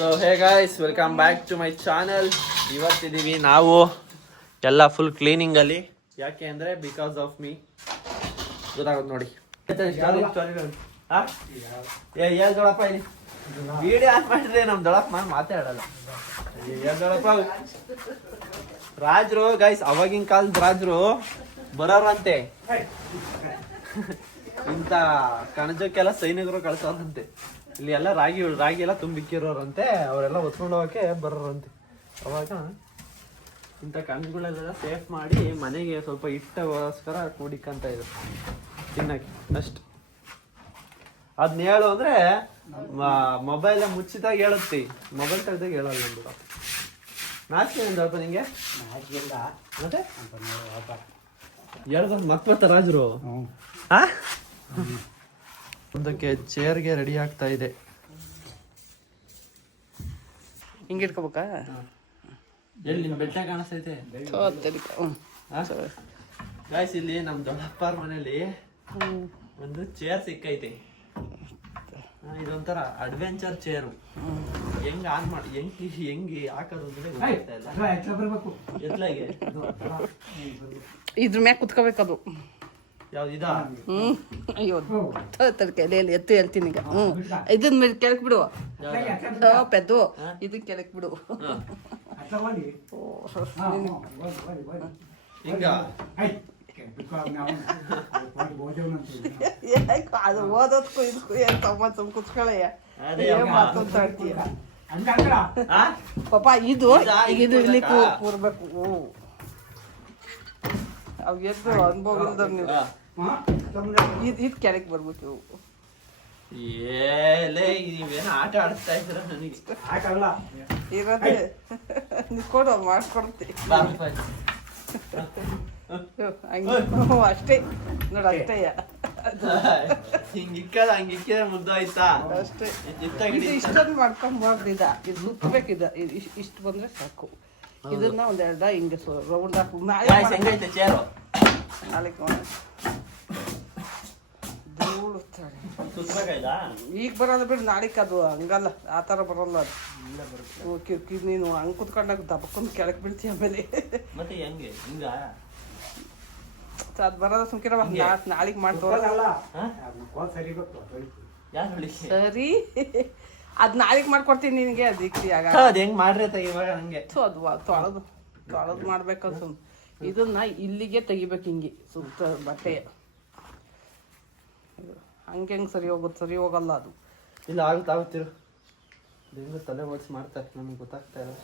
So hey guys, welcome back to my channel. ಇವತ್ತಿದ್ದೀವಿ ನಾವು ಎಲ್ಲ ಫುಲ್ ಕ್ಲೀನಿಂಗಲ್ಲಿ. ಯಾಕೆ ಅಂದರೆ ಬಿಕಾಸ್ ಆಫ್ ಮೀ. ಗೊತ್ತಾಗುತ್ತೆ ನೋಡಿ. ಏನ್ ದೊಡಪ್ಪ ಇಲ್ಲಿ ವಿಡಿಯೋ ಆನ್ ಮಾಡಿದ್ರೆ ನಮ್ಮ ದೊಡಪ್ಪ ಮಾತಾಡಲ್ಲ. ಏನ್ ದೊಡಪ್ಪ ರಾಜ್ರು ಗೈಸ್, ಅವಾಗಿನ ಕಾಲದ ರಾಜ್ರು ಬರೋರಂತೆ. ಇಂಥ ಕಣಜಕ್ಕೆಲ್ಲ ಸೈನಿಕರು ಕಳ್ಸೋರಂತೆ. ಇಲ್ಲಿ ಎಲ್ಲ ರಾಗಿ ಎಲ್ಲ ತುಂಬಿಕ್ಕಿರೋರಂತೆ. ಅವರೆಲ್ಲ ಹೊತ್ಕೊಂಡು ಹೋಗಕ್ಕೆ ಬರೋರಂತೆ. ಅವಾಗ ಇಂಥ ಕಣಜಗಳೆಲ್ಲ ಸೇಫ್ ಮಾಡಿ ಮನೆಗೆ ಸ್ವಲ್ಪ ಹಿಟ್ಟಗೋಸ್ಕರ ಕೂಡಿಕ್ಕಂತ ಇದ್ರು ತಿನ್ನಕ್ಕೆ ಅಷ್ಟು. ಅದನ್ನ ಹೇಳು ಅಂದ್ರೆ ಮೊಬೈಲ್ ಮುಚ್ಚಿದಾಗ ಹೇಳುತ್ತಿ, ಮೊಬೈಲ್ ತೆಗ್ದಾಗ ಹೇಳಲ್ಲ ನಮ್ದು. ನಾಚಿಕೆ ಸ್ವಲ್ಪ ನಿಂಗೆ ಮತ್ತೆ ಹೇಳ್ದ ಮತ್ ಬರ್ತಾರ ರಾಜರು. ಒಂದಕ್ಕೆ ಚೇರ್ಗೆ ರೆಡಿ ಆಗ್ತಾ ಇದೆ. ಹಿಂಗೆ ಇಟ್ಕೋಬೇಕಾ? ಎಲ್ಲಿ ನಿಮ್ ಬೆಟ್ಟ ಕಾಣಿಸ್ತೈತೆ ಗಾಯ್ಸ್. ಇಲ್ಲಿ ನಮ್ ದೊಡ್ಡಪ್ಪರ ಮನೇಲಿ ಒಂದು ಚೇರ್ ಸಿಕ್ಕೈತೆ. ಇದೊಂಥರ ಅಡ್ವೆಂಚರ್ ಚೇರು. ಹೆಂಗ್ ಆನ್ ಮಾಡಿ ಹೆಂಗ್ ಹಾಕೋದು ಅಂದ್ರೆ ಗೊತ್ತಾಗ್ತಾ ಇಲ್ಲ. ಎತ್ಲಾಗೆ ಇದ್ರ ಮ್ಯಾಗ ಕುತ್ಕೋಬೇಕದು. ಯಾವ್ದು ಇದ? ಅಯ್ಯೋ ತಲೆಯಲ್ಲಿ ಎತ್ತು ಹೇಳ್ತೀನಿ ಈಗ. ಇದನ್ ಮೇಲೆ ಕೆಳಕ್ ಬಿಡು, ಪೆದ್ದು ಇದನ್ ಕೆಳಕ್ ಬಿಡು. ಹಿಂಗ ಅದು ಓದೋದ್ಕು ಇದಕ್ಕೂ ಏನ್ ಸಂಬಂಧ? ಕುತ್ಕೊಳ್ಳಯ್ಯ, ಏನ್ ಮಾತಾಡ್ತೀಯ ಪಾಪ. ಇದು ಇದು ಇಲ್ಲಿ ಕೂರ್ಬೇಕು. ಅವ್ ಎದ್ದು ಅನುಭವ ಇಲ್ದ ನೀವು ಇದ್ ಕೆಳಕ್ ಬರ್ಬೇಕು. ನೀವೇನೋ ಆಟ ಆಡಿಸ್ತಾ ಇದ್ರ ನನಗೆ ಇರೋದೇ ನಿಕ್ಕೊಡು, ಮಾಡ್ಕೊಡ್ತಿ ಅಷ್ಟೇ ನೋಡ. ಅಷ್ಟೇ ಹಿಂಗಿಕ್ಕ ಮುದ್ದು ಆಯ್ತಾ? ಅಷ್ಟೇ. ಇಷ್ಟೊಂದು ಮಾಡ್ಕೊಂಬಾರ್ದಿದ. ಇದು ಸುತ್ತಬೇಕಿದ. ಇಷ್ಟು ಬಂದ್ರೆ ಸಾಕು. ಇದನ್ನ ಒಂದೆರಡ ಹಿಂಗೆ ರೌಂಡ್ ಹಾಕು. ಹೆಂಗೈತೆ ಚೇರು? ನಾಳೆ ಈಗ ಬರೋಲ್ಲ ಬಿಡು. ನಾಳಿಕ್ ಅದು ಹಂಗಲ್ಲ, ಆ ಥರ ಬರೋಲ್ಲ ಅದು. ನೀನು ಹಂಗೆ ಕುತ್ಕೊಂಡಾಗ ದಬ್ಬಕೊಂಡು ಕೆಳಕ್ ಬೀಳ್ತೀಯ ಆಮೇಲೆ. ಮತ್ತೆ ಹೆಂಗೆ ಹಿಂಗ ಅದು ಬರೋದ ಸುಮ್ಕಿರ. ನಾಳಿಗೆ ಮಾಡ್ತೋ ಸರಿ. ಅದ್ ನಾಳಿಗೆ ಮಾಡ್ಕೊಡ್ತೀನಿ ನಿನಗೆ. ಅದಕ್ಕೆ ಹೆಂಗ್ ಮಾಡ್ರಿ ಇವಾಗ ಹಂಗೆ ಅದು ತೊಳೆದು ಮಾಡ್ಬೇಕಂತ. ಇದನ್ನ ಇಲ್ಲಿಗೆ ತೆಗಿಬೇಕು, ಹಿಂಗೆ ಸುತ್ತ ಬಟ್ಟೆ. ಹಂಗೆ ಹೆಂಗೆ ಸರಿ ಹೋಗುತ್ತೆ? ಸರಿ ಹೋಗಲ್ಲ ಅದು. ಇಲ್ಲ ಆಗುತ್ತಿರು. ಹೆಂಗ ತಲೆ ಓಡಿಸಿ ಮಾಡ್ತಾರೆ, ನಮ್ಗೆ ಗೊತ್ತಾಗ್ತಾ ಇಲ್ಲ.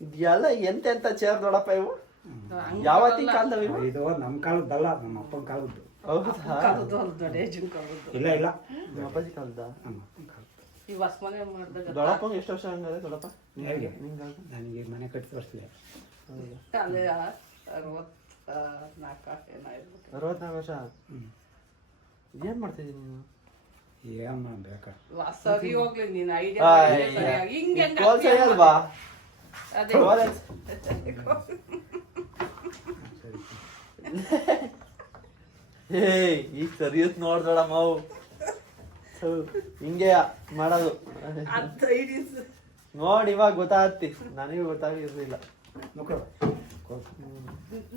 ಇದೆಲ್ಲ ಎಂತೆಂತ ಚೇರ್ ನೋಡಪ್ಪ ಇವು. ಯಾವತ್ತಿನ ಕಾಲದವ ಇವು? ಇದು ನಮ್ಮ ಕಾಲದ್ದಲ್ಲ, ನಮ್ಮ ಅಪ್ಪನ ಕಾಲದ್ದು. ಇಲ್ಲ ಇಲ್ಲ, ನಮ್ಮ ಅಪ್ಪಾಜಿ ಕಾಲದ. ಈ ಹೊಸ ಮನೆ ಮಾಡಿದಾಗ ದೊಡ್ಡಪ್ಪ ಎಷ್ಟು ವರ್ಷ ಹಂಗದೆ? ದೊಡ್ಡಪ್ಪ ನನಗೆ ಮನೆ ಕಟ್ಟಿಸಿ ವರ್ಷಲೇ. ಅಲ್ಲೇ 64 ವರ್ಷ. ಏನ್ ಮಾಡ್ತಿದ್ದೀನಿ ನೀನು? ಏನ್ ಮಾಡ್ಬೇಕ? ಸರಿ ಹೋಗ್ಲಿ ನೀನು. ಐಡಿಯಾ ಹಿಂಗೆ ಅಲ್ವಾ? ಈಗ ಸರಿಯತ್ ನೋಡ್ದಳಮ್ಮ. ಹಿಂಗೆ ಮಾಡೋದು ನೋಡಿ. ಇವಾಗ ಗೊತ್ತಾಗ್ತಿ, ನನಗೂ ಗೊತ್ತಾಗಿರ್ಲಿಲ್ಲ.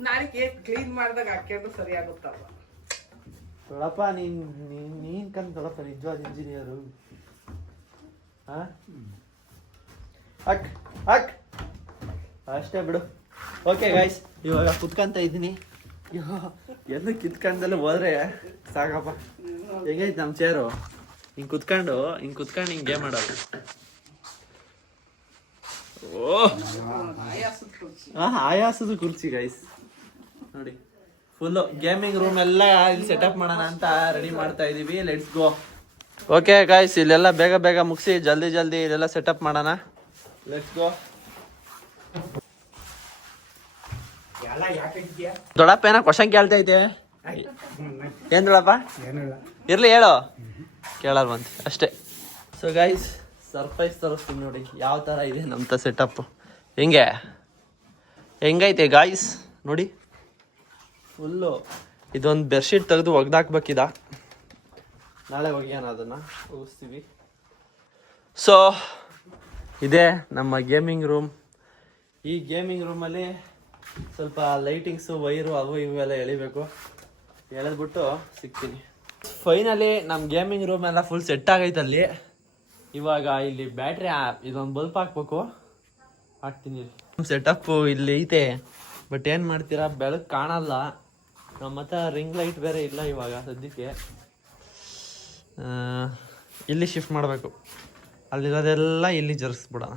ನಾಳೆ ಕ್ಲೀನ್ ಮಾಡಿದಾಗ ಹಾಕ್ಯಂಡು ಸರಿ ಆಗುತ್ತಲ್ಲ. ದೊಡಪ್ಪ ನೀನ್ ಕಂದ್ ದೊಡಪ್ಪ ನಿಜವಾದ ಇಂಜಿನಿಯರು. ಅಕ್ ಅಕ್ ಅಷ್ಟೇ ಬಿಡು. ಓಕೆ ಗೈಸ್, ಇವಾಗ ಕುತ್ಕೊಂತ ಇದ್ದೀನಿ. ಎಲ್ಲ ಕಿತ್ಕೊಂಡಲ್ಲ ಹೋದ್ರೆ ಸಾಕಪ್ಪ. ಹೆಂಗೈತೆ ನಮ್ಮ ಚೇರು? ಹಿಂಗೆ ಕುತ್ಕೊಂಡು ಹಿಂಗೆ ಮಾಡೋದು. ಆಯಾಸದ ಕುರ್ಚಿ ಗೈಸ್ ನೋಡಿ. ಫುಲ್ಲು ಗೇಮಿಂಗ್ ರೂಮ್ ಎಲ್ಲ ಇಲ್ಲಿ ಸೆಟಪ್ ಮಾಡೋಣ ಅಂತ ರೆಡಿ ಮಾಡ್ತಾ ಇದೀವಿ. Let's go. ಓಕೆ ಗೈಸ್, ಇಲ್ಲೆಲ್ಲ ಬೇಗ ಮುಗಿಸಿ ಜಲ್ದಿ ಇಲ್ಲೆಲ್ಲ ಸೆಟಪ್ ಮಾಡೋಣ. Let's go. ದೊಡ್ಡಪ್ಪ ಏನೋ ಕ್ವಶನ್ ಕೇಳ್ತಾ ಐತೆ. ಏನ್ ದೊಡ್ಡಪ್ಪ? ಇರ್ಲಿ ಹೇಳು. ಕೇಳಲ್ ಬಂತ ಅಷ್ಟೇ. ಸೊ ಗೈಸ್, ಸರ್ಪ್ರೈಸ್ ತರಿಸ್ತೀನಿ ನೋಡಿ ಯಾವ ಥರ ಇದೆ ನಮ್ದು ಸೆಟಪ್. ಹೆಂಗೈತೆ ಗಾಯ್ಸ್ ನೋಡಿ. ಫುಲ್ಲು ಇದೊಂದು ಬೆಡ್ಶೀಟ್ ತೆಗೆದು ಒಗ್ದಾಕ್ಬೇಕಿದ. ನಾಳೆ ಒಗ್ಯಾನ ಅದನ್ನು ಒಗಿಸ್ತೀವಿ. ಸೊ ಇದೇ ನಮ್ಮ ಗೇಮಿಂಗ್ ರೂಮ್. ಈ ಗೇಮಿಂಗ್ ರೂಮಲ್ಲಿ ಸ್ವಲ್ಪ ಲೈಟಿಂಗ್ಸು ವೈರು ಅವು ಇವೆಲ್ಲ ಎಳಿಬೇಕು. ಎಳೆದ್ಬಿಟ್ಟು ಸಿಗ್ತೀನಿ. ಫೈನಲಿ ನಮ್ಮ ಗೇಮಿಂಗ್ ರೂಮ್ ಎಲ್ಲ ಫುಲ್ ಸೆಟ್ ಆಗೈತಲ್ಲಿ. ಇವಾಗ ಇಲ್ಲಿ ಬ್ಯಾಟ್ರಿ ಇದೊಂದು ಬಲ್ಪ್ ಹಾಕ್ಬೇಕು. ಹಾಕ್ತೀನಿ. ಸೆಟಪ್ಪು ಇಲ್ಲಿ ಐತೆ, ಬಟ್ ಏನು ಮಾಡ್ತೀರಾ, ಬೆಳಕು ಕಾಣಲ್ಲ. ನಮ್ಮ ಹತ್ರ ರಿಂಗ್ ಲೈಟ್ ಬೇರೆ ಇಲ್ಲ ಇವಾಗ ಸದ್ಯಕ್ಕೆ. ಇಲ್ಲಿ ಶಿಫ್ಟ್ ಮಾಡಬೇಕು. ಅಲ್ಲಿರೋದೆಲ್ಲ ಇಲ್ಲಿ ಜರ್ಸ್ಬಿಡೋಣ.